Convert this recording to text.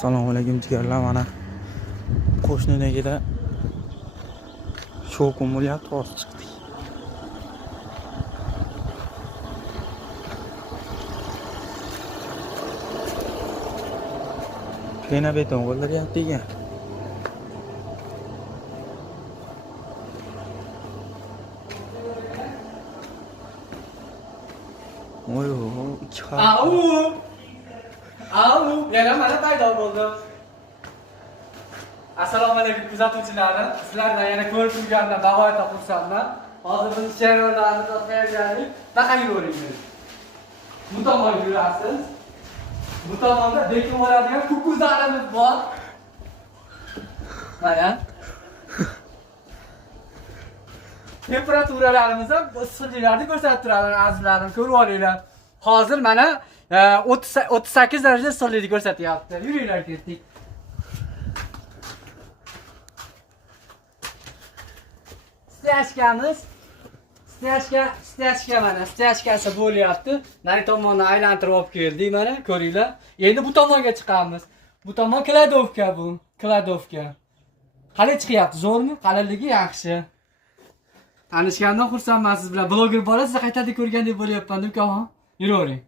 Assalomu alaykum jigarlar, mana qo'shninikida shovqin bo'lyapti, hozir chiqdik. Pena beton qildiryapti ekan. Voy, ikki xil. Au, yana mana paydo bo'ldi. Assalomu alaykum kuzatuvchilar. Sizlardan yana ko'rib turganimdan bag'oyat xursandman. Hozir biz chayronlarni topayotgandik. Taqayveringlar. Bu tomon yurasiz. Bu tomonda bekib oladigan kukuzlarimiz bor. Mana. Temperaturalarimizda issiqliklarni ko'rsatib turadi, azizlarim, ko'rib olinglar. Hozir mana 38 darajada issiqlikni ko'rsatyapti. Yuringlar ketdik. Stechka mana, stechkasi bo'lyapti. Nari tomonni aylantirib olib keldik mana, ko'ringlar. Endi bu tomonga chiqamiz. Bu tomon kladovka bu, kladovka. Qalay chiqyapti, zo'rmi? Qalinligi yaxshi. Tanishgandan xursandman siz bilan. Bloger bola sizni qaytada ko'rgandek bo'lyapman, ukaxon. Yuravering.